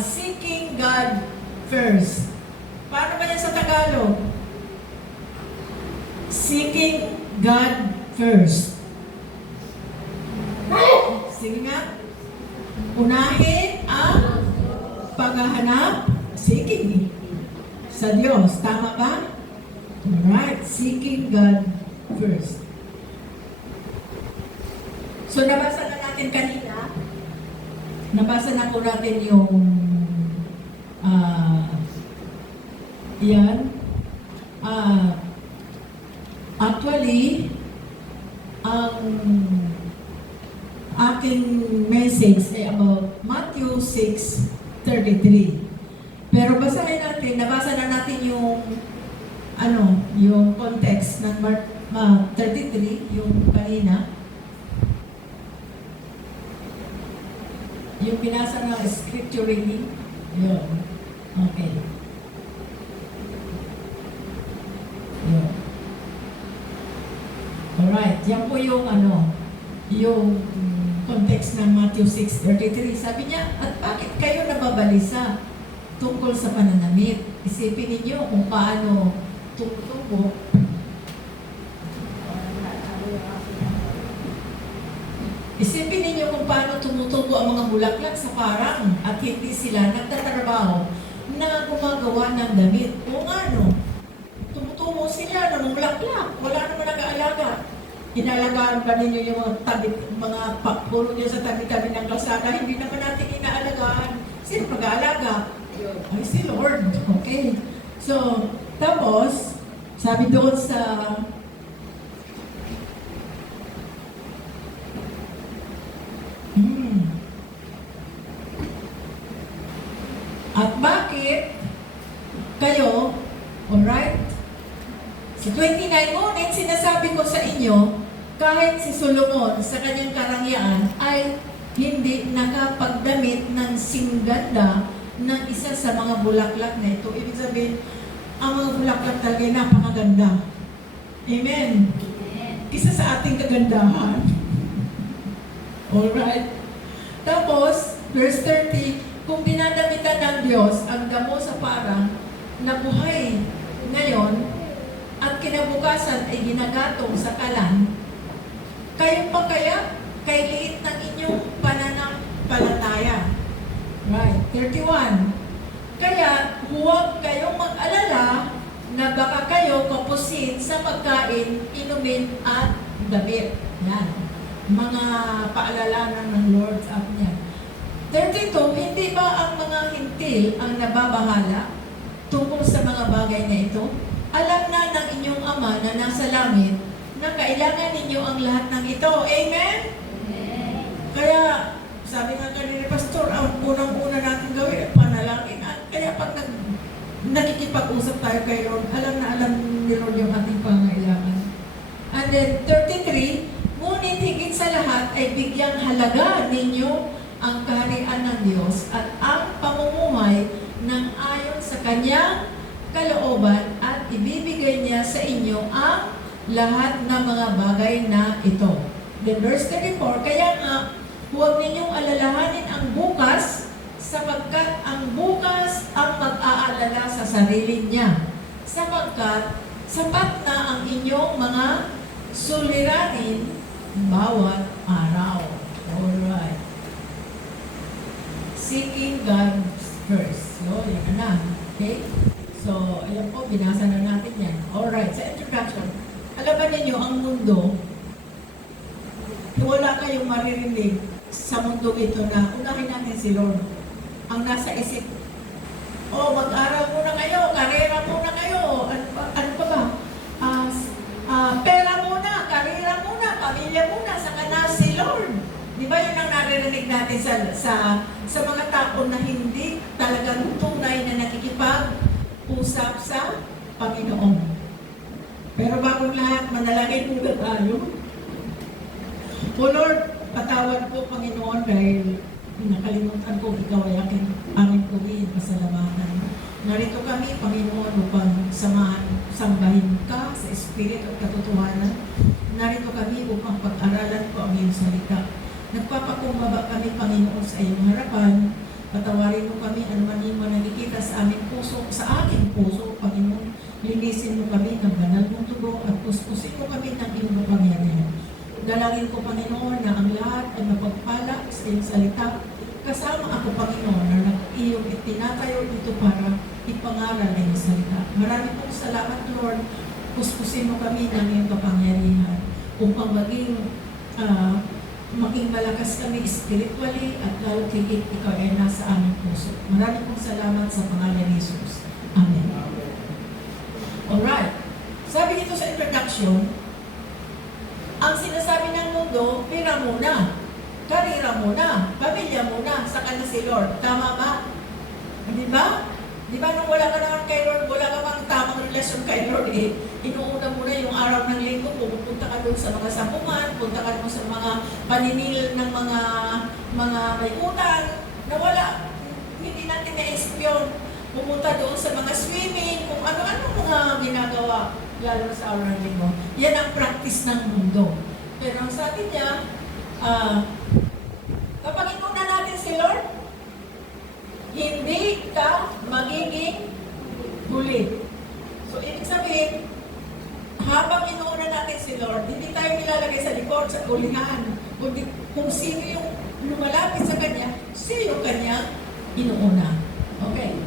Seeking God first. Paano ba yan sa Tagalog? Seeking God first. Sige nga. Unahin ang paghahanap, seeking sa Diyos. Tama ba? Alright. Seeking God first. So, nabasa na natin kanina. Nabasa na po natin yung yan. Actually, ang aking message ay about Matthew 6:33. Pero basahin natin, nabasa na natin yung yung context ng 33, yung kanina. Yung binasa na scripture reading. Yun. Okay. Yun. Alright. Yan po yung yung context ng Matthew 6:33. Sabi niya, at bakit kayo nababalisa tungkol sa pananamit? Isipin ninyo kung paano tumutubo. Isipin ninyo kung paano tumutubo ang mga bulaklak sa parang at hindi sila nagtatrabaho na gumagawa ng damit. Kung tumutubo sila ng bulaklak, wala naman nag-aalaga. Inalagaan ba ninyo yung mga puro nyo sa tabi-tabi ng kalsada? Hindi naman natin inaalagaan. Sino mag-aalaga? Ay, si Lord. Okay. So, tapos, sabi doon sa at bakit kayo, alright? Sa 29, ngunit sinasabi ko sa inyo, kahit si Solomon sa kanyang karangyaan ay hindi nakapagdamit ng singganda ng isa sa mga bulaklak na ito. Ibig sabihin, ang mga bulaklak talaga ay napakaganda. Amen. Isa sa ating kagandahan. Alright. Tapos, verse 30, kung dinadamitan ng Diyos ang damo sa parang na buhay ngayon at kinabukasan ay ginagatong sa kalan, kayo pa kaya kay liit ng inyong pananampalataya. Right. 31. Kaya huwag kayong mag-alala na baka kayo kapusin sa pagkain, inumin at damit. Yan. Mga paalalanan ng Lord at niya. 32, hindi ba ang mga hintil ang nababahala tungkol sa mga bagay na ito? Alam na ng inyong Ama na nasa langit na kailangan ninyo ang lahat ng ito. Amen? Amen. Kaya, sabi nga kanina, Pastor, ang unang-una natin gawin ay panalangin. Kaya pag nakikipag-usap tayo kay Lord, alam na alam ni Lord yung ating pangailangan. And then, 33, ngunit higit sa lahat ay bigyang halaga ninyo ang kaharian ng Diyos at ang pamumuhay ng ayon sa Kanyang kalooban at ibibigay niya sa inyo ang lahat ng mga bagay na ito. Then verse 34, kaya nga, huwag ninyong alalahanin ang bukas sapagkat ang bukas ang mag-aalala sa sarili niya. Sapagkat sapat na ang inyong mga suliranin bawat araw. Alright. Seeking God first. So, yan na. Okay? So, ayan po, binasa na natin yan. Alright, sa introduction. Alam ba ninyo, ang mundo, wala kayong maririnig sa mundo ito na unahin natin si Lord. Ang nasa isip, mag-aral muna kayo, karera muna kayo, ano pa ba? Pera muna, karera muna, pamilya muna, saka na si Lord. Di ba yun ang naririnig natin sa mga tao na hindi talagang tunay na nakikipag-usap sa Panginoon. Pero bagong lahat, manalangin muna tayo. O Lord, patawad po Panginoon dahil nakalimutan ko ikaw ay aming gawin, pasalamatan. Narito kami, Panginoon, upang sambahin ka sa Espiritu at katotohanan. Narito kami upang pag-aralan ko ang iyong salita. Nagpapakumbaba kami, Panginoon, sa iyong harapan Patawarin mo kami, ano man yung nakikita sa aming puso, sa aking puso, Panginoon. Linisin mo kami ng banal mong dugo at puspusin mo kami ng iyong kapangyarihan. Dalangin ko, Panginoon, na ang lahat ay mapagpala sa iyong salita. Kasama ako, Panginoon, na iyong itinatayo dito para ipangaral ang iyong salita. Maraming pong salamat, Lord. Puspusin mo kami ng iyong kapangyarihan upang maging malakas kami spiritually at lalo higit ikaw ay nasa aming puso. Maraming pong salamat sa pangalan ni Jesus. Amen. Alright. Sabi dito sa introduction, ang sinasabi ng mundo, pera muna, karira muna, pamilya muna, saka na si Lord. Tama ba? Di ba? Di ba nung wala ka naman kay Lord, wala ka pang tamang relasyon kay Lord eh. Inuuna mo na yung araw ng linggo, pupunta ka doon sa mga sampungan, punta ka doon sa mga paninil ng mga may utang, na wala, hindi natin na-espion. Pumunta doon sa mga swimming, kung ano-ano mga ginagawa, lalo sa araw ng linggo. Yan ang practice ng mundo. Pero ang sabi niya, kapag inuuna natin si Lord, hindi ka magiging huli. So, ibig sabihin, habang inuuna natin si Lord, hindi tayo nilalagay sa likod, sa ulingan. Kundi kung sino yung lumalapit sa Kanya, siya yung Kanyang inuuna. Okay.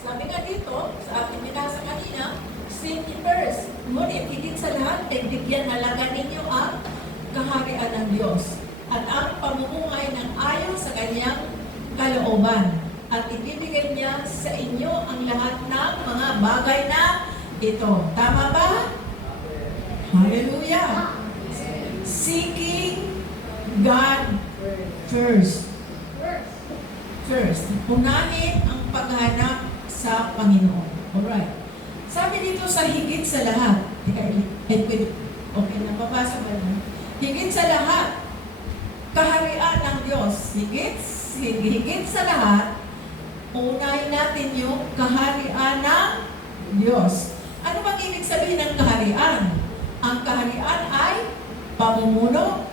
Sabi nga dito, sa ating binasa kanina, seek ye first. Ngunit higit sa lahat, bigyan halaga ninyo ang kaharian ng Diyos at ang pamumuhay ng ayon sa Kanyang kalooban. At ibibigay niya sa inyo ang lahat ng mga bagay na ito. Tama ba? Hallelujah! Seeking God first. First. Unahin ang paghanap sa Panginoon. Alright. Sabi dito sa higit sa lahat. Okay, napabasa ba na? Higit sa lahat, kaharian ng Diyos. Higit sa lahat, unahin natin yung kaharian ng Diyos. Ano bang ibig sabihin ng kaharian? Ang kaharian ay pamumuno,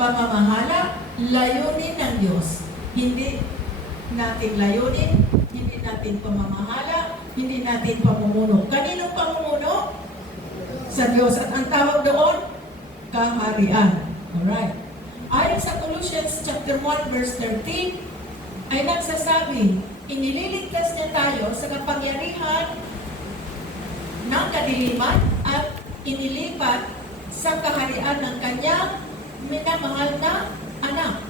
pamamahala, layunin ng Diyos. Hindi natin layunin, hindi natin pamamahala, hindi natin pamumuno. Kaninong pamumuno? Sa Diyos. At ang tawag doon, kaharian. Alright. Ayon sa Colossians chapter 1 verse 13, ay nagsasabi, inililigtas niya tayo sa kapangyarihan ng kadiliman at inilipat sa kaharian ng kanyang minamahal na anak.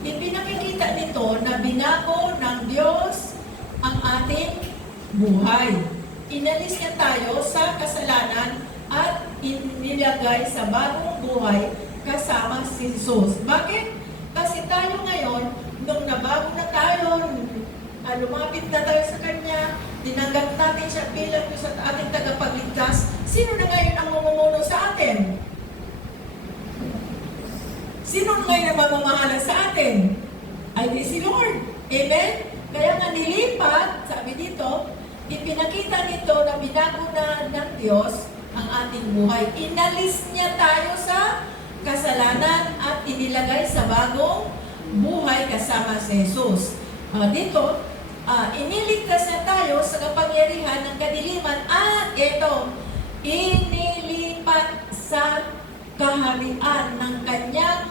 Ipinakikita nito na binago ng Diyos ang ating buhay. Inalis niya tayo sa kasalanan at inilagay sa bagong buhay kasama si Jesus. Bakit? Kasi tayo ngayon, nung nabago na tayo, lumapit na tayo sa Kanya, tinanggap natin siya bilang sa ating tagapagligtas, sino na ngayon ang mamumuno sa atin? Sino ngayon ang mamamahala sa atin? Ay di si Lord. Amen? Kaya nga nilipat, sabi dito, ipinakita nito na binago na ng Diyos ang ating buhay. Inalis niya tayo sa kasalanan at inilagay sa bagong buhay kasama si Jesus. Dito, iniligtas na tayo sa kapangyarihan ng kadiliman at ito, inilipat sa kaharian ng kanyang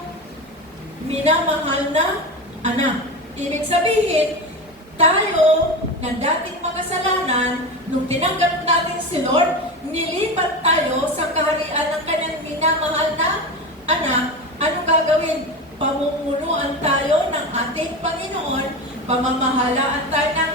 minamahal na anak. Ibig sabihin, tayo na dating makasalanan, nung tinanggap natin si Lord, nilipat tayo sa kaharian ng kanyang minamahal na anak. Ano gagawin? Pamumunuan tayo ng ating Panginoon, pamamahalaan tayo ng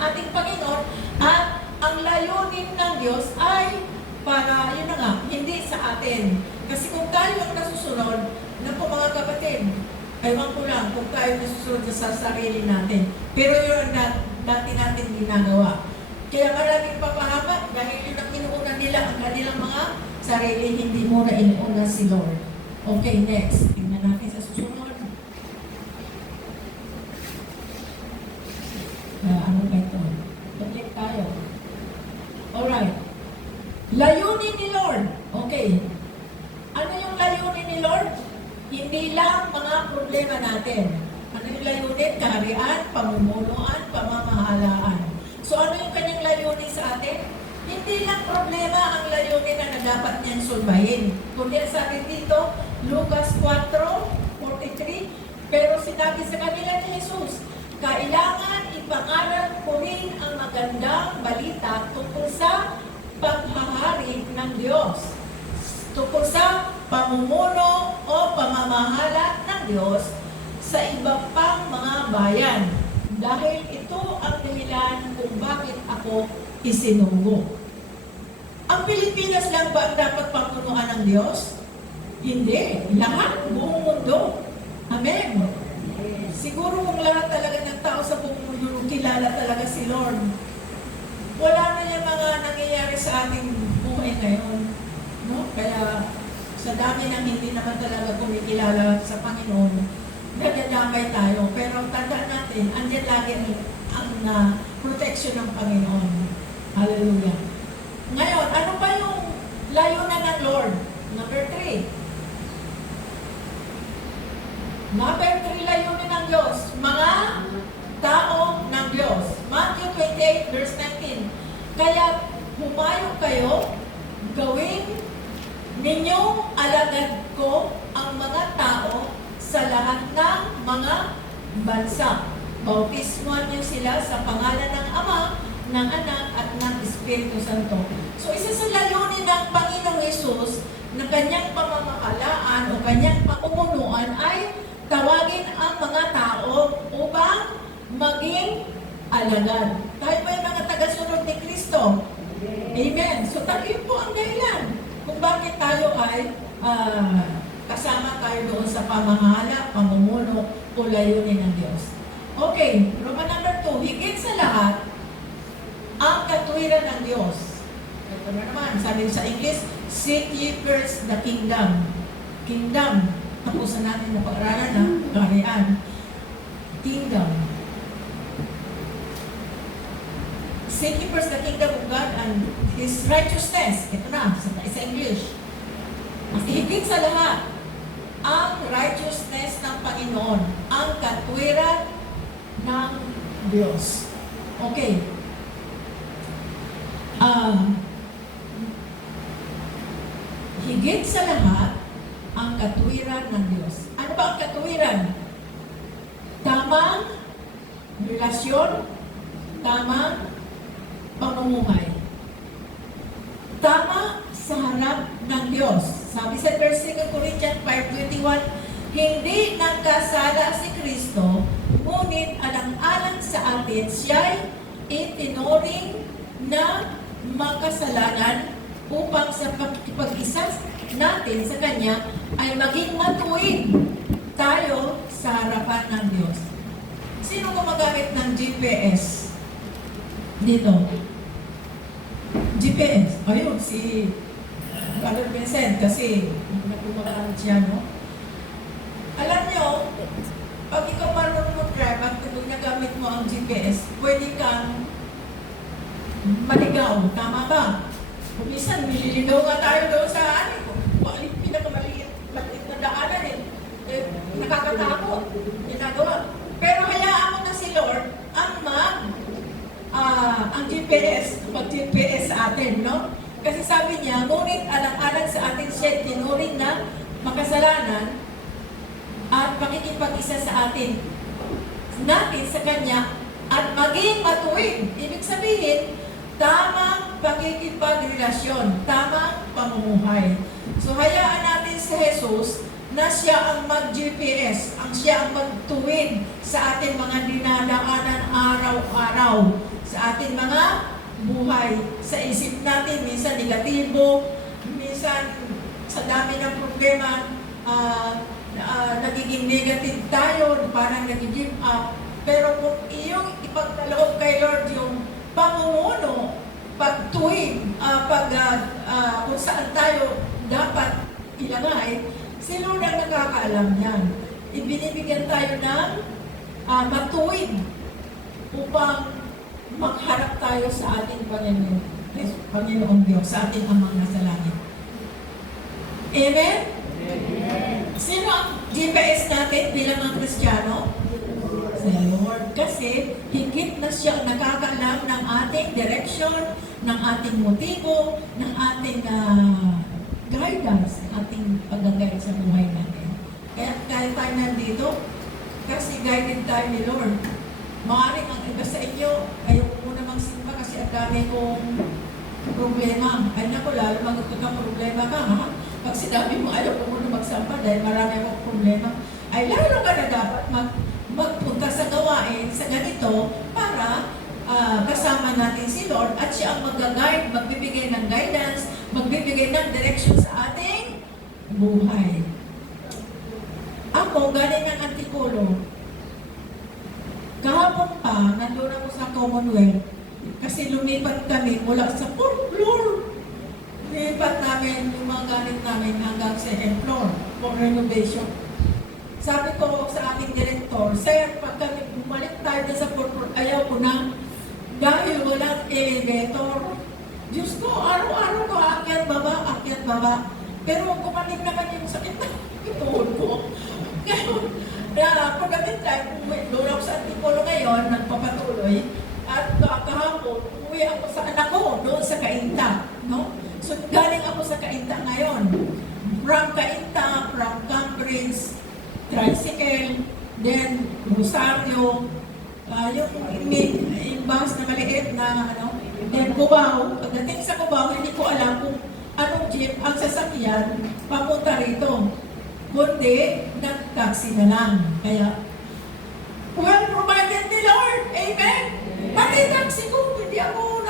ating Panginoon, at ang layunin ng Diyos ay para, yun na nga, hindi sa atin. Kasi kung tayo ang nasusunod, naku mga kapatid, ewan ko lang kung tayo nasusunod sa sarili natin. Pero yun ang dati natin ginagawa. Kaya maraming papahamak dahil yun ang inuuna nila ang kanilang mga sarili, hindi muna inuuna si Lord. Okay, next. Tingnan natin sa susunod. Ano ba ito? Click tayo. Alright. Layunin ni Lord. Okay. Ano yung layunin ni Lord? Hindi lang mga problema natin. Ano yung layunin? Kaharian, pamumunuan, pamamahalaan. So ano yung kanyang layunin sa atin? Hindi lang problema ang layunin na dapat niyang sulbahin. Kundi ang sabi dito, Lucas 4:43, pero sinabi sa kanila ni Jesus, kailangan ipangaral ko rin ang magandang balita tungkol sa paghahari ng Diyos. Tungkol sa pamumuno o pamamahala ng Diyos sa iba pang mga bayan. Dahil ito ang dahilan kung bakit ako isinugo. Ang Pilipinas lang ba ang dapat pamunuan ng Diyos? Hindi. Lahat, buong mundo. Amen. Siguro kung lahat talaga ng tao sa buong mundo kilala talaga si Lord, wala na yung mga nangyayari sa ating buhay ngayon. No? Kaya sa dami ng hindi naman talaga kumikilala sa Panginoon, nadadamay tayo. Pero tandaan natin, andyan lagi ang protection ng Panginoon. Hallelujah. Ngayon, ano pa yung layunan ng Lord? Number 3. Number 3 layunin ng Diyos. Mga tao ng Diyos. Matthew 28 verse 19. Kaya humayo kayo, gawin ninyong alagad ko ang mga tao sa lahat ng mga bansa. Bautismuhan niyo sila sa pangalan ng Ama, ng Anak, at ng Espiritu Santo. So isa sa layunin ng Panginoong Hesus na kanyang pamamahalaan o kanyang pamumunuan ay tawagin ang mga tao upang maging alagad. Tayo ba yung mga tagasunod ni Kristo? Amen. So tayo po ang dahilan kung bakit tayo ay kasama tayo doon sa pamahala, pamumuno o layunin ng Diyos. Okay, Roman number 2, higit sa lahat, ang katwiran ng Diyos. Ito na naman, sabi sa English, seek ye first the kingdom. Kingdom. Tapusan natin na pag-aralan na kaharian. Kingdom. Seek ye first the kingdom of God and His righteousness. Ito na, sa English. Higit sa lahat, ang righteousness ng Panginoon, ang katwiran ng Diyos. Okay. Higit sa lahat, ang katwiran ng Diyos. Ano ba ang katwiran? Tamang relasyon, tamang pamumuhay. Tama sa harap ng Diyos. Sabi sa 1 Corinthians 5:21, hindi nagkasala si Kristo, ngunit alang-alang sa atin, siya'y itinuring na makasalanan upang sa pag-isa natin sa Kanya ay maging matuwid tayo sa harapan ng Diyos. Sino gumagamit ng GPS? Dito. GPS. Ayun, si Brother Vincent kasi nagkumagamit siya, no? Alam nyo, pag ikaw marunong mag-drive at kung nagamit mo ang GPS, pwede kang maligaw. Tama ba? Kung minsan, nililigaw nga tayo doon sa pinakamaliit na daanan nakakatakot. Ginagawa. Pero hayaan mo na si Lord ang GPS, mag-GPS sa atin, no? Kasi sabi niya, ngunit alang-alang sa atin siya tinuring na makasalanan at pakikipag-isa sa atin sa Kanya at maging matuwid. Ibig sabihin, tamang pakikipagrelasyon, tamang pamumuhay. So hayaan natin si Jesus na siya ang mag-GPS, siya ang magtuwid sa ating mga dinadaanan araw-araw, sa ating mga buhay. Sa isip natin, minsan negatibo, minsan sa dami ng problema, nagiging negative tayo, parang nag-give up. Pero kung iyong ipagkaloob kay Lord yung pamumuno, pagtuwid, kung saan tayo dapat ilagay, si Lord ang nakakaalam yan. Ibinibigyan tayo ng matuwid upang magharap tayo sa ating Panginoon Diyos, sa ating Amang nasa langit. Amen? Amen. Sino ang GPS natin bilang mga Kristiyano? sa Lord. Kasi higit na siya nakakaalam ng ating direction, ng ating motibo, ng ating guidance, ating pag-guide sa buhay natin. Kaya tayo nandito, kasi guided tayo ni Lord. Maaaring ang iba sa inyo, ayoko muna magsimba kasi ang dami kong problema. Ay naku, lalo magkakaproblema ka, ha? Pag sinabi mo, ayaw ko muna magsampa dahil marami akong problema, ay lalo ka na dapat magpunta sa gawain, sa ganito, para kasama natin si Lord at siya ang mag-guide, magbibigay ng guidance, magbibigay ng direction sa ating buhay. Ako, galing ng Antipolo. Kahapon pa, nandun ako sa Commonwealth. Kasi lumipat kami mula sa 4th floor. Lumipat namin yung mga gamit namin hanggang 2nd floor for renovation. Sabi ko sa aming director, Sir, pag kami bumalik tayo sa 4th floor, ayaw ko na dahil walang elevator. Diyos ko, araw-araw ko, akyat baba. Pero kumanig naman yung sakit na ituhod ko. Ngayon, pagdating tayo, doon ako sa Antipolo ngayon, nagpapatuloy, at kahapon, uwi ako sa anak ko, doon sa Cainta, no? So, galing ako sa Cainta ngayon. From Cainta, from Cambridge, tricycle, then Rosario, yung bus na maliit na, then Cubao. Pagdating sa Cubao, hindi ko alam kung anong jeep ang sasakyan papunta rito. Kundi, nag-taxi na lang. Kaya, well provided ni Lord. Amen? Pati taxi ko, hindi ako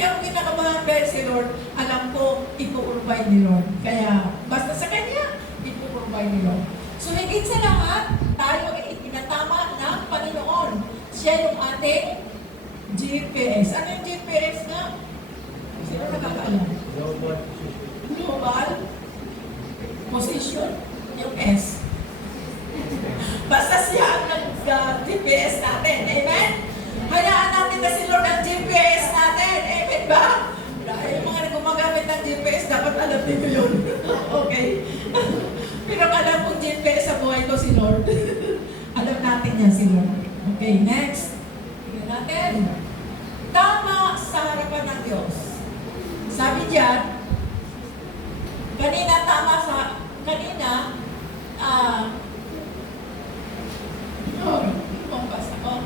kinakabahan dahil si Lord, alam ko, ipo-provide ni Lord. Kaya, basta sa Kanya, ipo-provide ni Lord. So, higit sa lahat, tayo ay itinatama ng Panginoon. Siya yung ating GPS. Ano yung GPS nga? Sino nakakaalam? Global Position. Yung S. Basta siya ang nag-GPS natin. Amen? Hayaan natin na si Lord ang GPS natin. Amen ba? Dahil yung mga gumagamit ng GPS, dapat alam nyo yun. Okay? Pero alam kong GPS sa buhay ko si Lord. Alam natin niya si Lord. Okay, next. Tingnan natin. Tama sa harapan ng Diyos. Sabi diyan, Bumbas ako.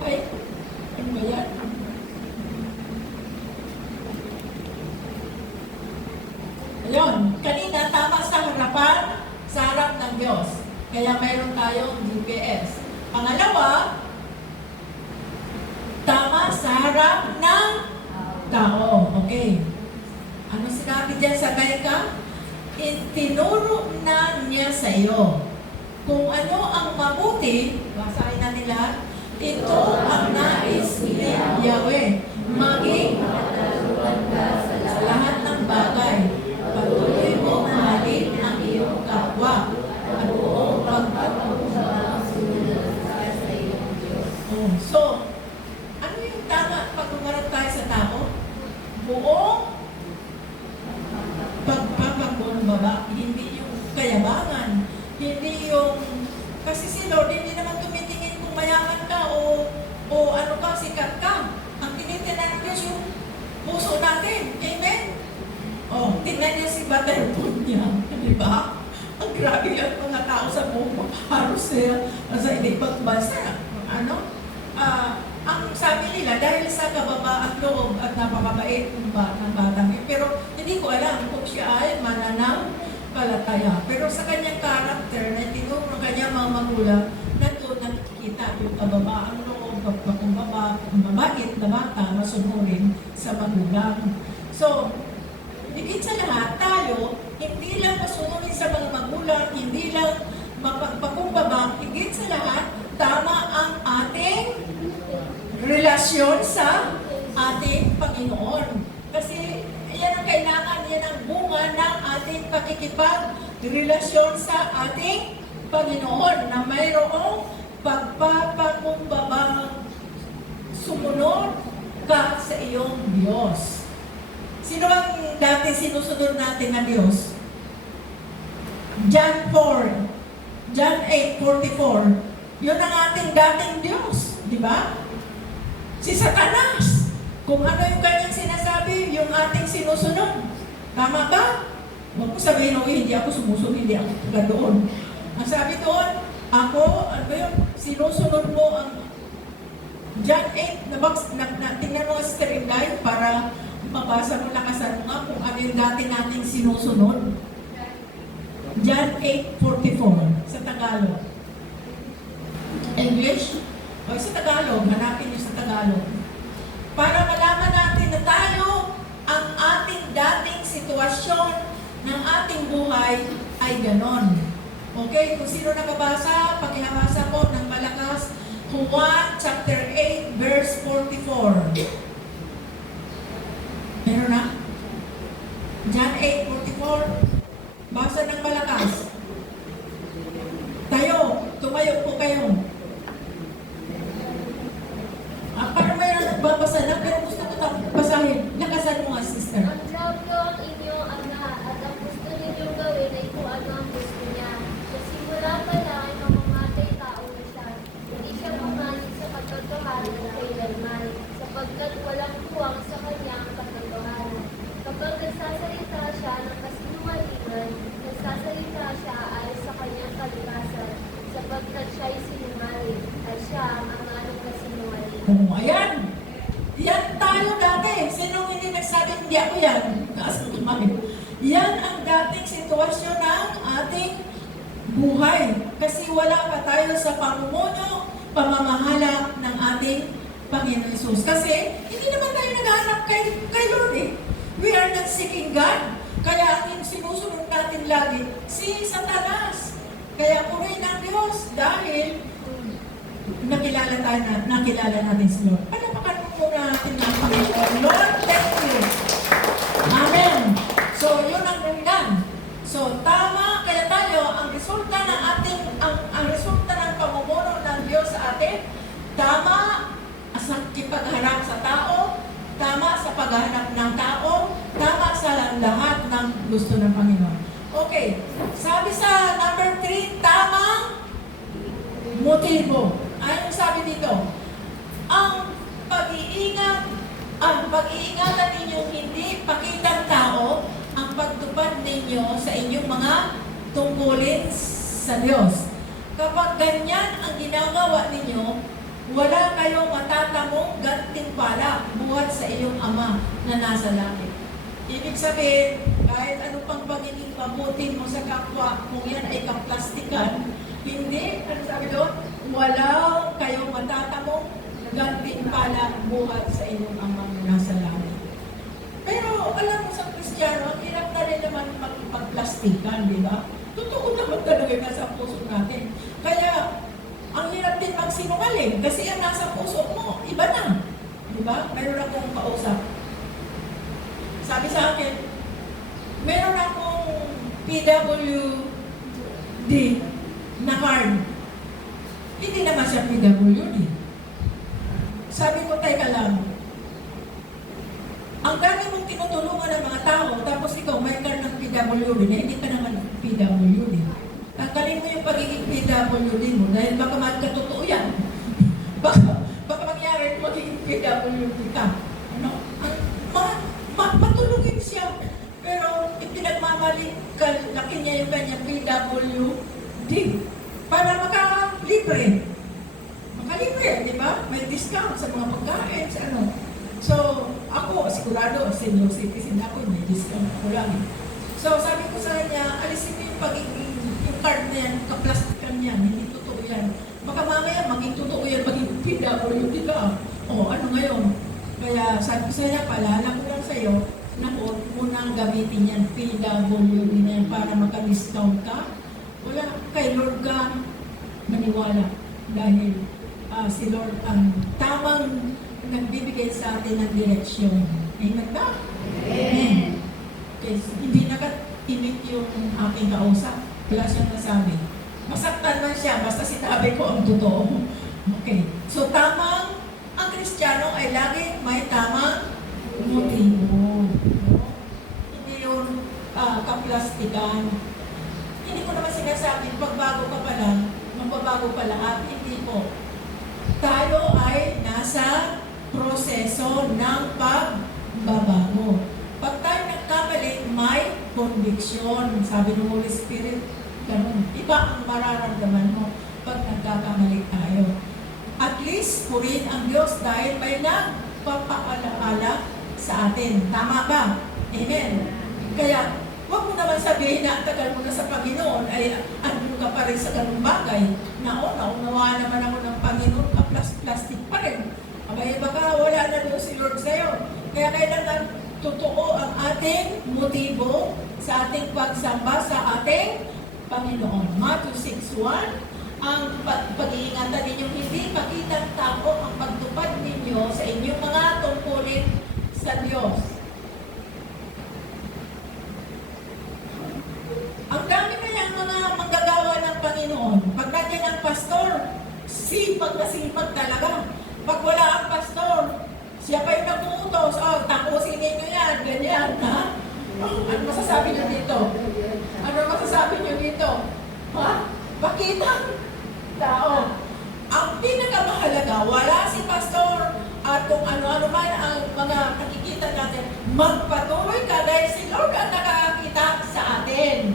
Ay, ano ba yan? Ayun, kanina tama sa harapan, sa harap ng Diyos. Kaya mayroon tayong GPS. Pangalawa, tama sa harap ng tao. Okay. Ano sinabi dyan sa Micah? Itinuro na niya sa iyo kung ano ang mabuti, basahin na nila, ito ang nais ni Yahweh, maging makataluan ka sa lahat ng bagay. Patuloy mo mahalin ang iyong kapwa at buong pagpapagpapag sa iyong Diyos. So, ano yung tama pag umarap tayo sa tao? Buong pagpapakumbaba, hindi yung kayabangan, hindi yung, kasi si Lord hindi naman tumitingin kung mayaman ka o ano ka, sikat ka. Ang tinitingnan ng Diyos yung puso natin. Amen? O, tingnan niyo si Butterfly niya. Di ba? Ang grabe ang mga tao sa buong halos sa ibang bansa. Ang sabi nila, dahil sa kababaan loob at napakabait ng batang yun. Pero hindi ko alam kung siya ay mananampalataya. Pero sa kanyang karakter na tinuro ng kanyang mga magulang, nandun nakikita yung kababaan loob, pagpakumbaba, mabait na bata, masunurin sa magulang. So, higit sa lahat, tayo, hindi lang masunurin sa mga magulang, hindi lang mapagpakumbaba, higit sa lahat, tama ang ating relasyon sa ating Panginoon. Kasi yan ang kailangan, yan ang bunga ng ating pakikipag-relasyon sa ating Panginoon na mayroong pagpapakumbaba, sumunod ka sa iyong Diyos. Sino bang dati sinusunod natin na Diyos? John 4. John 8:44. Yun ang ating dating Diyos, di ba? Si Satanas. Kung ano yung kanyang sinasabi, yung ating sinusunod. Tama ba? Huwag ko sabihin, hindi ako sumusunod, hindi ako taga doon. Ang sabi doon, ako, ano yun, sinusunod mo ang John 8, tingnan mo ang streamline para mabasa mo, lakasan mo nga kung ano yung dati nating sinusunod. John 8:44 sa Tagalog. English? O sa Tagalog, hanapin niyo sa Tagalog. Para malaman natin na tayo, ang ating dating sitwasyon ng ating buhay ay ganon. Okay? Kung sino nakabasa, pakibasa po ng malakas, Juan chapter 8, verse 44. Meron na? John 8:44. Basa ng malakas. Tayo, tumayo po kayo. Parang may nagbabasa na, pero gusto ko basahin. Lakasan mo nga, sister. Ang love ko ang inyong ama at ang gusto ninyong gawin ay kung ano ang gusto niya. Sa simula pa lang ay mamamatay tao na siya. Hindi siya pumanig sa katotohanan na kailanman, sapagkat walang puwang sa kanya ang katotohanan. Kapag nagsasalita siya ng kasinungalingan, nagsasalita siya ay sa kanyang kalikasan, sapagkat siya ay sinungaling, at siya ang ama ng kasinungalingan. Ayan. Yan tayo dati. Sinong hindi nagsabi, hindi ako yan. Kaso kumain. Yan ang dating sitwasyon ng ating buhay. Kasi wala pa tayo sa pamumuno, pamamahala ng ating Panginoon Jesus. Kasi hindi naman tayo naghahanap kay Lord eh. We are not seeking God. Kaya ang sinusunod natin lagi, si Satanas. Kaya purihin ang Diyos dahil nakilala natin si Lord. Panapakan mo muna natin ang Panginoon. Lord, thank you. Amen. So, yun ang dahilan. So, tama, kaya tayo, ang resulta ng ating, ang resulta ng pamumuno ng Diyos sa atin, tama sa pagharap sa tao, tama sa paghahanap ng tao, tama sa lahat ng gusto ng Panginoon. Okay, sabi sa number 3, tamang motibo. Anong sabi dito? Ang pag-iingatan ninyong hindi pakitang tao, ang pagtupad ninyo sa inyong mga tungkulin sa Diyos. Kapag ganyan ang ginagawa ninyo, wala kayong matatamong gantimpala buhat sa iyong Ama na nasa langit. Ibig sabihin, kahit ano pang pagiging mabuti mo sa kapwa, kung yan ay kaplastikan, hindi, ano sabi doon? Wala kayong matatamong gantimpala buhat sa inyong Ama na nasa langit. Pero alam mo sa Kristiyano, ang hirap na rin naman magpagplastikan, di ba? Totoo naman talaga yung nasa puso natin. Kaya, ang hirap din magsinungaling kasi ang nasa puso mo, iba na. Di ba? Meron akong kausap. Sabi sa akin, meron akong PWD na card. Hindi naman siya PWD. Sabi ko, teka lang, ang dami mong tinutulungan ng mga tao, tapos ikaw may card ng PWD na hindi ka naman PWD. Tanggalin mo yung pagiging PWD mo dahil baka magkatotoo yan. baka mangyari magiging PWD ka. Ano? Matulungin siya. Pero ipinagmamali laki niya yung kanyang PWD para makalibre. Makalibre, di ba? May discount sa mga pagkain, sa ano. So, ako, sigurado, senior citizen ako, may discount ako lang. So, sabi ko sa kanya, alisin mo yung pagiging yung card na yan, kaplastikan yan, hindi totoo yan. Baka mamaya maging totoo yan, maging PWD ka. O, ano ngayon? Kaya sabi ko sa kanya, paalala ko lang sa'yo, na huwag mo nang gamitin yan, PWD na yan, para maka-discount ka. Wala, kay Lord ka maniwala. Dahil si Lord ang tamang nagbibigay sa atin ng direksyon. Amen ba? Amen. Okay, hindi nakatimik yung aking kausap. Wala siyang nasabi. Masaktan man siya, basta sinabi ko ang totoo. Okay. So, tamang, ang Kristiyano ay lagi may tamang motibo. Hindi yun kaplastikan. Hindi ko naman sinasabi natin, pagbago ka pa lang, magbabago pa lahat. Hindi po. Tayo ay nasa proseso ng pagbabago. Pag tayo nagkamali, may conviction. Sabi ng Holy Spirit, ganun. Iba ang mararamdaman mo pag nagkakamali tayo. At least, purihin ang Diyos dahil may nagpapaalaala sa atin. Tama ba? Amen. Kaya, huwag mo naman sabihin na ang tagal mo na sa Panginoon ay andun ka pa rin sa ganung bagay. Naunawaan naman ako ng Panginoon ka plastic pa rin. Abay, baka wala na doon si Lord sa'yo. Kaya kailangan totoo ang ating motibo sa ating pagsamba sa ating Panginoon. Matthew 6:1, ang pag-iingatan ninyong hindi makitang tao ang pagtupad ninyo sa inyong mga tungkulin sa Diyos. Ang dami kayang mga manggagawa ng Panginoon. Pag nandiyan ang pastor, sipag na sipag talaga. Pag wala ang pastor, siya pa yung nag-uutos. Oh, tapusin ninyo yan, ganyan, ha? Ano masasabi niyo dito? Ano masasabi niyo dito? Ha? Bakitang tao. Ang pinakamahalaga, wala si pastor at kung ano-ano man ang mga nakikita natin, magpatuloy ka dahil si Lord ang nakakakita sa atin.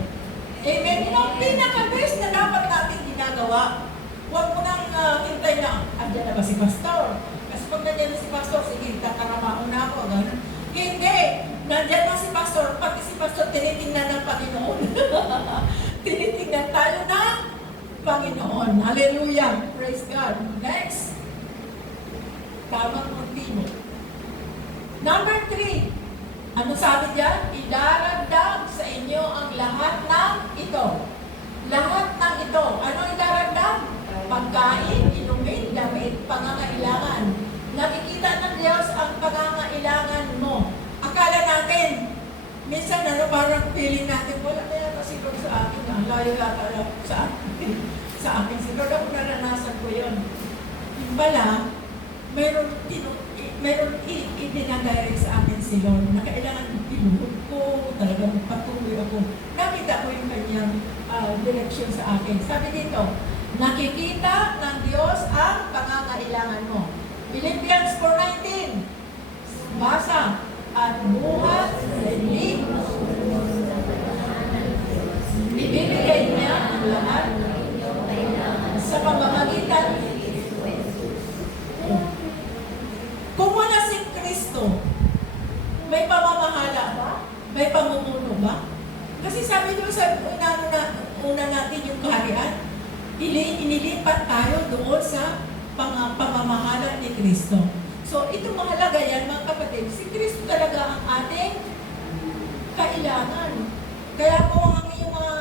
Amen. Yun ang pinaka-best na dapat natin ginagawa. Huwag mo nang hintay na, andyan na ba si pastor? Kasi pag nandiyan na si pastor, sige, tataramaon na ako. Ganun. Hindi! Nandiyan na si pastor, pati si pastor tinitingnan ng Panginoon. Tinitingnan tayo ng Panginoon. Hallelujah! Praise God. Next. Tamang motibo. Number 3. Ano sabi diyan? Idaragdag sa inyo ang lahat ng ito. Lahat ng ito. Ano idaragdag? Pagkain, inumin, damit, pangangailangan. Nakikita ng Diyos ang pangangailangan mo. Akala natin, minsan parang feeling natin, wala na yata si Lord sa akin. Ang layo yata sa akin. Sa akin si Lord, ako naranasan ko yun. Yung pala, mayroon i-dinadirect sa akin si Lord na kailangan iluhod ko, talagang patuloy ako. Nakita ko yung kanyang direksyon sa akin. Sabi dito, nakikita ng Diyos ang pangangailangan mo. Philippians 4:19. Basa. At buhat sa hindi. Ibibigay niya ang lahat sa pamamagitan. Kung wala si Kristo, may pamamahala ba? May pamumuno ba? Kasi sabi doon sa una natin yung kaharian, inilipat tayo doon sa pamamahala ni Kristo. So, ito mahalaga yan, mga kapatid. Si Kristo talaga ang ating kailangan. Kaya kung ang iyong mga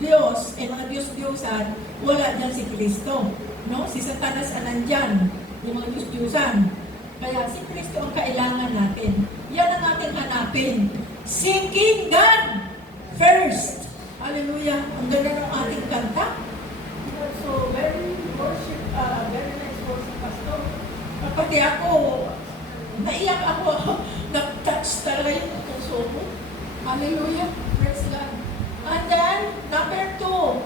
Diyos, mga Diyos-Diyosan, wala dyan si Kristo. No? Si Satanas nandyan, yung mga Diyos-Diyosan. Kaya si Kristo ang kailangan natin. Yan ang ating hanapin. Seeking God first. Hallelujah. Ang ganda ng ating kanta. So, very nice worship, Pastor. Pati ako, naiyak ako. Nag-touch talaga yung puso ko. Hallelujah. Praise God. And then, number 2,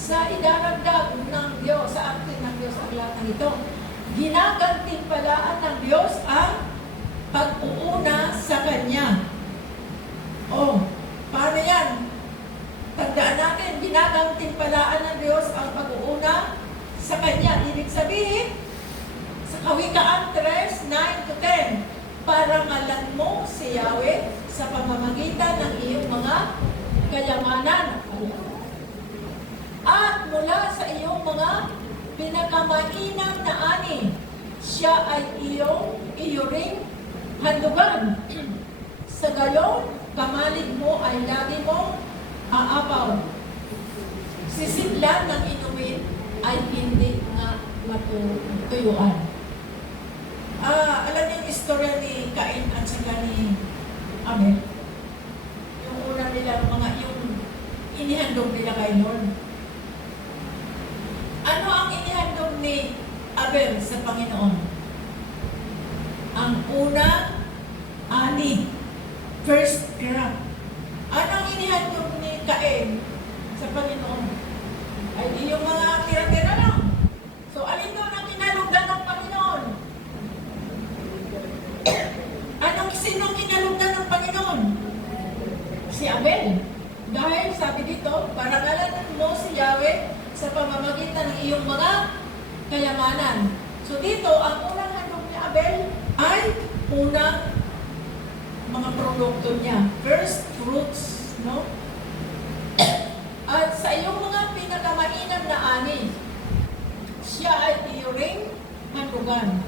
sa idaragdag ng Diyos, sa atin ng Diyos ang lahat ng ito, ginagantimpalaan ng Diyos ang pag-uuna sa Kanya. Oh, paano yan? Tandaan natin, ginagantimpalaan ng Diyos ang pag-uuna sa Kanya. Ibig sabihin, sa Kawikaan 3:9-10, parangalan mo si Yahweh sa pamamagitan ng iyong mga kayamanan. At mula sa iyong mga pinakamainam na ani, siya ay iyo ring handugan. Sa gayon, kamalig mo ay lagi mong aapaw. Sisidlan ng inumin ay hindi nga matuyuan. Alam niyo yung istorya ni Cain at saka ni Abel? Yung una nila, yung inihandog nila kay Lord. Ano ang inihandog ni Abel sa Panginoon? Ang unang ani, first crop. Ano ang inihandog ni Cain sa Panginoon? sabi dito, parangalan mo si Yahweh sa pamamagitan ng iyong mga kayamanan. So dito, ang unang handog ni Abel ay unang mga produkto niya. First fruits, no? At sa iyong mga pinakamainam na ani, siya ay iyong handugan.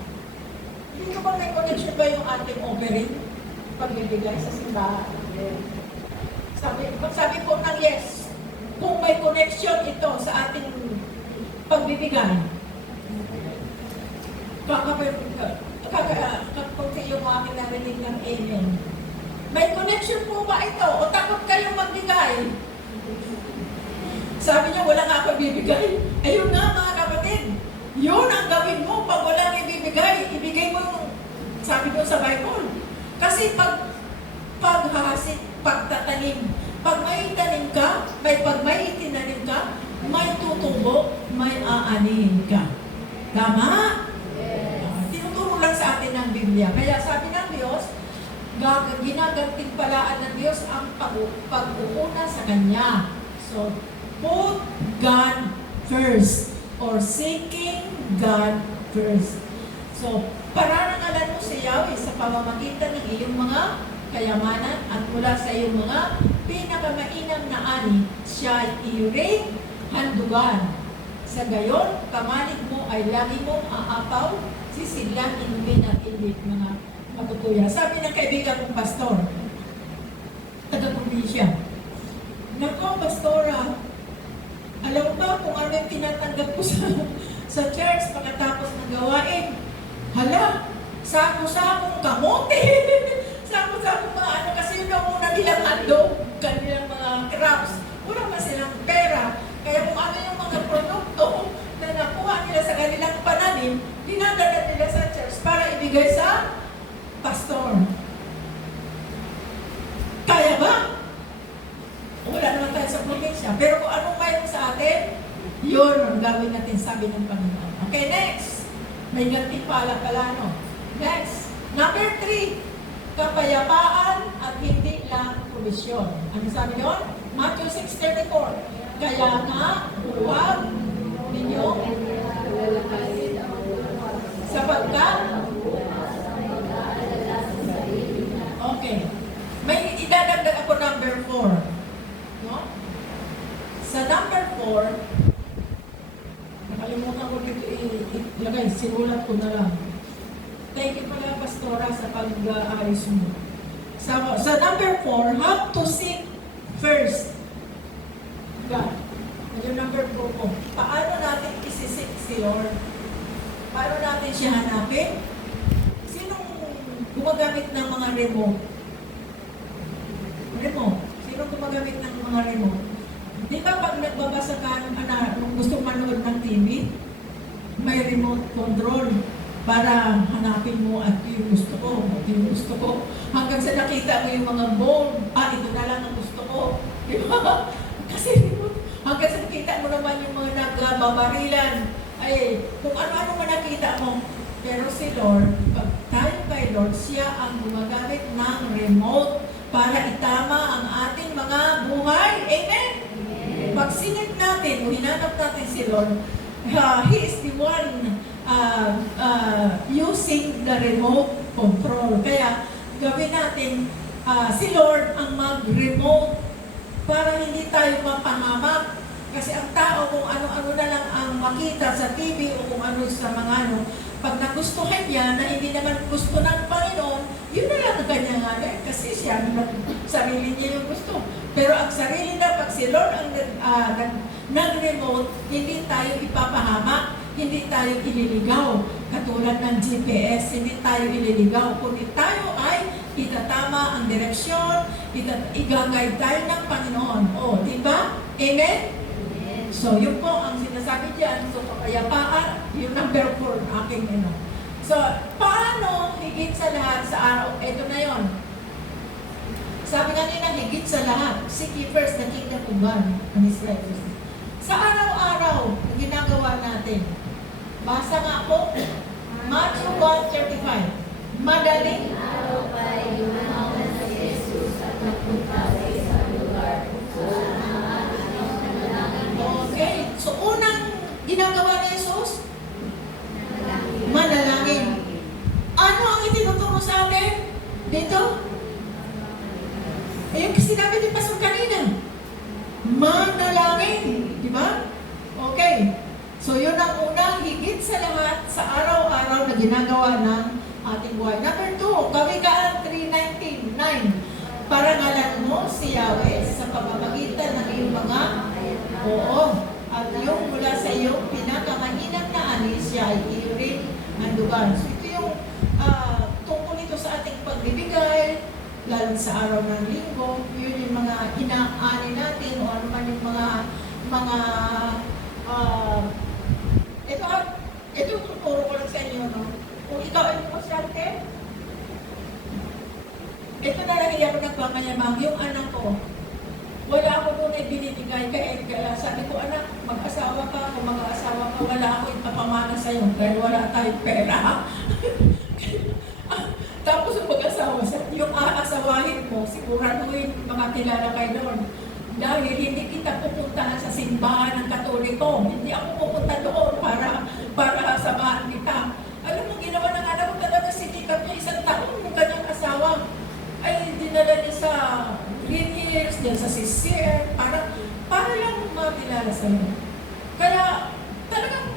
Dito ba may connection ba yung ating offering? Pagbibigay sa simbahan. Sabi po ng yes, kung may connection ito sa ating pagbibigay, kakapunti yung aking narinig ng amen. May connection po ba ito? O takot kayong magbigay? Sabi niya, wala nga ako bibigay. Ayun nga mga kapatid, yun ang gawin mo pag walang ibibigay. Ibigay mo yung, sabi doon sa Bible. Kasi paghahasit, pagtatanim, pag may tanim ka, pag may itinanim ka, may tutubo, may aanin ka. Tama? Tinuturo lang sa atin ng Biblia. Kaya sabi ng Diyos, ginagantimpalaan ng Diyos ang pag-uuna sa Kanya. So, put God first or seeking God first. So, parangalan mo si Yahweh sa pamamagitan ng iyong mga kayamanan at mula sa iyong mga pinakamainam na ani, siya ay iyong handugan. Sa gayon, pamanig mo ay lagi mong aapaw, sisiglan, inumin at init mga matutuya. Sabi ng kaibigan kong pastor, taga-probinsya, nako, pastora, alam mo ba kung ano yung tinatanggap ko sa church pagkatapos ng gawain? Hala, sako-sakong kamote. Sako-sakong mga ano, kasi yun ang muna nilang handog, kanilang mga crops. Wala man silang pera. Kaya kung ano yung mga produkto na nakuha nila sa kanilang pananim, dinadala nila sa church para ibigay sa pastor. Kaya ba? Wala naman tayo sa probinsya. Pero kung anong mayroon sa atin, yun ang gawin natin, sabi ng Panginoon. Okay, next. May gantimpala pala, no? Next. Number 3. Kapayapaan at hindi lang provisyon. Ano sabi doon? Matthew 6:34. Kaya nga, huwag ninyo sapagkat okay. May idadagdag ako number 4. No? Sa number 4, nakalimutan ko dito ilagay, sinulat ko na lang. Thank you pala, Pastora, sa pag-aayos mo. Sa number 4, how to seek first God. Yung number 4 ko, paano natin isisik si Lord? Paano natin siya hanapin? Sinong gumagamit ng mga remote? Sinong gumagamit ng mga remote? Di ba pag nagbabasa ka kung gusto manood ng TV, may remote control para hanapin mo at yung gusto ko, at yung gusto ko. Hanggang sa nakita mo yung mga bold, ito na lang ang gusto ko. Di ba? Kasi hanggang sa nakita mo naman yung mga nagbabarilan, ay kung ano-ano man nakita mo. Pero si Lord, pag tayo kay Lord, siya ang gumagamit ng remote para itama ang ating mga buhay. Amen? Pag sinip natin, o hinanap natin si Lord, He is the one using the remote control. Kaya gawin natin si Lord ang mag-remote para hindi tayo mapahamak. Kasi ang tao kung ano-ano na lang ang makita sa TV o kung ano sa mga ano, pag nagustuhan niya na hindi naman gusto ng Panginoon, yun na lang ang kanyang kasi siya sarili niya yung gusto. Pero ang sarili na, pag si Lord ang nag-remote, hindi tayo ipapahamak, hindi tayo ililigaw. Katulad ng GPS, hindi tayo ililigaw. Kundi tayo ay itatama ang direksyon, igagay tayo ng Panginoon. O, di ba? Amen? So, yun po ang sinasabi dyan. So, kapayapaan, yung number 4 aking So, paano higit sa lahat sa araw? Ito na yon. Sabi nga nila, higit sa lahat, seek ye first the kingdom of God and His righteousness. Sa araw-araw, ginagawa natin. Basa nga po, Matthew 1:35. Madaling araw pa, yumaon na si Jesus at nagpunta sa isang lugar kung saan ang ginagawa ni Jesus? Manalangin. Ano ang itinuturo sa atin? Dito? Eh, yung sinabi ni Pastor kanina. Manalangin. Di ba? Okay. So, yun ang unang higit sa lahat sa araw-araw na ginagawa ng ating buhay. Number 2, Kawikaan 3:19. Parangalan mo si Yahweh sa pamamagitan ng iyong mga at yung mula sa iyong pinakamahinang na ani, siya ay iyo rin handugan. So, ito yung tungkol ito sa ating pagbibigay, lalo sa araw ng linggo. Yun yung mga inaani natin o ano man yung mga ito tuturo ko lang sa inyo, no? Kung ikaw ay pasyente, ito na lang iyan ko nagpamayamang, yung anak ko, wala ako doon ay binibigay kaya sabi ko, anak, mag-asawa ka, kung mag-asawa ka, wala ako ipapamana sa'yo dahil wala tayong pera. Tapos yung mag-asawa, yung aasawahin mo, siguraduhin mga kilala kay Lord. Dahil hindi kita pupuntahan sa simbahan ng Katoliko. Hindi ako pupunta doon para samahan kita. Alam mo, ginawa ng anak ko talaga, sinikap niya isang taon yung kanyang asawa. Ay, dinala niya sa Green Hills, diyan sa Sisir, para lang makilala sa'yo. Kaya, talagang,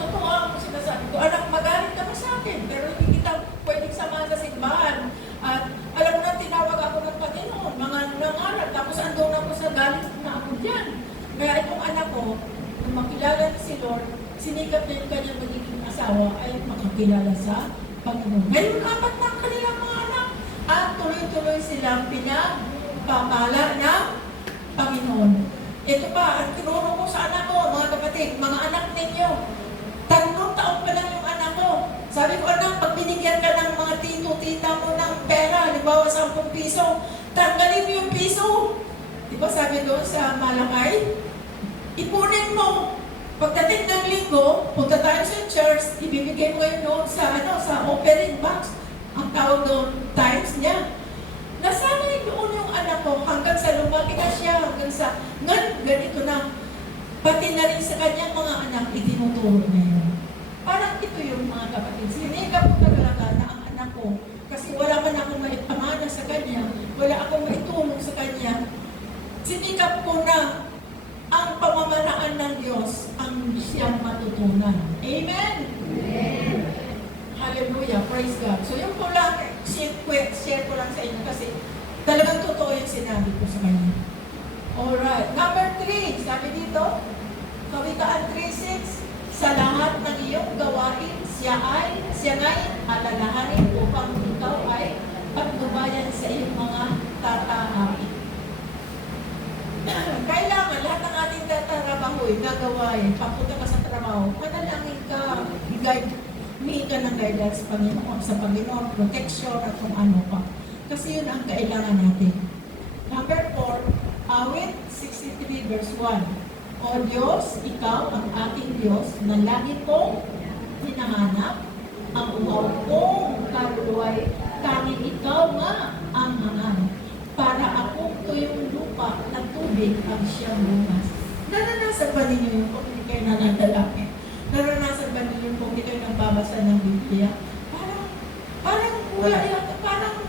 totoo ang sinasabi ko, anak, magalit ka pa sa akin, pero hindi kita pwedeng samahan sa simbahan. At alam mo na, tinawag ako ng Panginoon, mga nangaral, tapos andun ako sa galit na ako dyan. Kaya itong anak ko, nung makilala niya si Lord, sinikap niya yung kanyang magiging asawa ay makakilala sa Panginoon. Ngayon, apat na ang kanilang mga anak. At tuloy-tuloy silang pinagpapala ng Panginoon. Ito pa, ang tinuro ko sa anak ko, mga kapatid, mga anak ninyo, 3 taon pa lang yung anak ko. Sabi ko, anak, pag binigyan ka ng mga tito-tita mo ng pera, halimbawa 10 piso, tanggalin mo yung piso. Di ba sabi doon sa Malakay? Ipunin mo. Pagdating ng linggo, punta tayo sa church, ibibigay mo yun doon sa offering box. Ang tawag doon, times niya. Nasanay doon yung anak ko hanggang sa lumaki na siya, hanggang sa ganito na. Pati na rin sa kanyang mga anak, itinuturo na yun. Parang ito yung mga kapatid. Sinikap ko talaga na ang anak ko, kasi wala man akong maipamana sa kanya, wala akong maitulong sa kanya. Sinikap ko na ang pamamanaan ng Diyos ang siyang matutunan. Amen? Amen. Hallelujah. Praise God. So yung ko lang, share ko lang sa inyo kasi talagang totoo yung sinabi ko sa kanya. Alright. Number 3, sabi dito, Kawikaan 3:6, sa lahat ng iyong gawain, siya ngay alalahanin upang ikaw ay pagnubayan sa iyong mga tatahain. Kailangan lahat ng ating tatarabahoy, gagawain, papunta ka sa trabaho, manalangin ka, humingi ka ng guidance sa Panginoon, protection at kung ano pa. Kasi yun ang kailangan natin. Number 4, Awit 63 verse 1. O Diyos, Ikaw ang aking Diyos na lagi kong hinahanap, ang uhaw kong kaluluway, tanging Ikaw nga ang hangan. Para akong tuyong lupa na tubig ang siyang lunas. Naranasan ba ninyo yung kung hindi kayo nananalangin? Naranasan ba ninyo yung kung hindi kayo nagbabasa ng Biblia? Parang wala yata, parang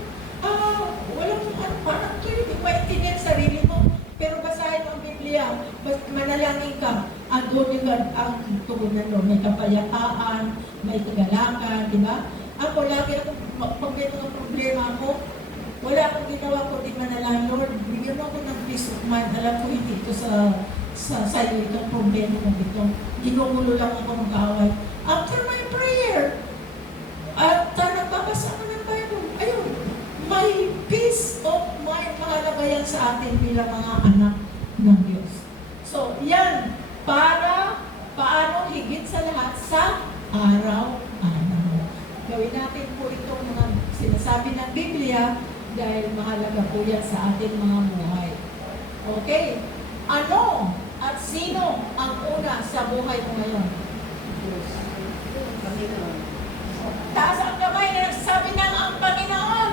tuyo, di maintindihan sarili mo. Pero basahin mo ang Biblia, manalangin ka, doon yung ang tugunan doon. May kapayapaan, may kagalakan, di ba? Ako, lagi ako, pag may mga problema ako, wala akong ginawa ko, di manalangin, Lord, bigyan mo ako ng peace of mind. Alam ko hindi ito sa iyo, itong problema mo ito. Ginugulo lang ako mag-away. After my prayer, at nagbabasa ako ng Bible, ayun, may peace of mind, mahalaga yan sa atin bilang mga anak ng Diyos. So, yan, paano higit sa lahat sa araw-araw. Gawin natin po itong mga sinasabi ng Biblia dahil mahalaga po yan sa ating mga buhay. Okay? Ano at sino ang una sa buhay mo ngayon? Diyos. Panginoon. Taas ang kamay na nagsasabi ng ang Panginoon.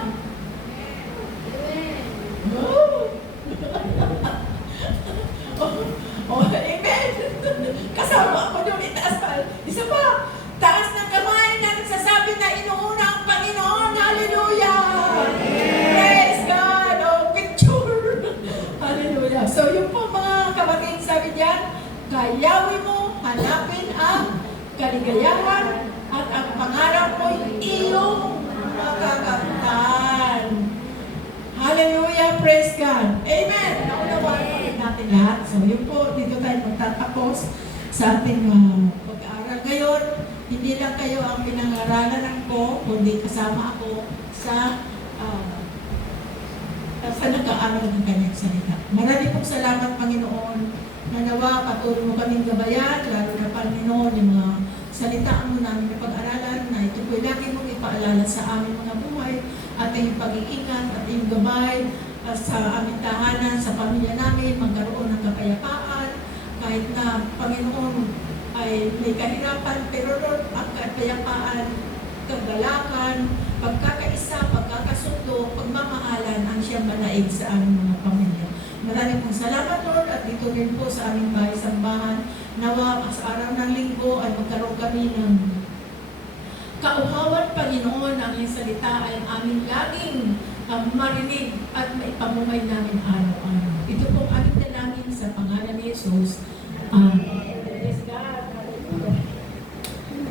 Oh, amen. Kasama Kayawin mo, hanapin ang kaligayahan at ang pangarap mo iyong makakamtan. Hallelujah! Praise God! Amen! Naunawaan po natin lahat. So yun po, dito tayo magtatapos sa ating pag-aaral. Ngayon, hindi lang kayo ang pinangaralan ko, kundi kasama ako sa nag-aaral ng kanyang salita. Marami pong salamat, Panginoon, na nawa patuloy mo kaming gabayan, lalo na Panginoon, yung mga salita mo namin na pag-aralan, na ito po'y lagi mong ipaalala sa aming mga buhay, ating pag-iingat, ating gabay, sa aming tahanan, sa pamilya namin, magkaroon ng kapayapaan, kahit na, Panginoon, ay may kahirapan, pero Lord, ang kapayapaan, kagalakan, pagkakaisa, pagkakasundo, pagmamahalan ang siyang manaig sa aming mga pamilya. Maraming pong salamat, Lord, at dito rin po sa aming bahay-sambahan, nawa sa araw ng linggo ay magkaroon kami ng kauhawan, Panginoon, ang iyong salita ay aming laging marinig at maipamumay namin araw-araw. Ito pong aming dalangin sa pangalan ni Jesus. Amen.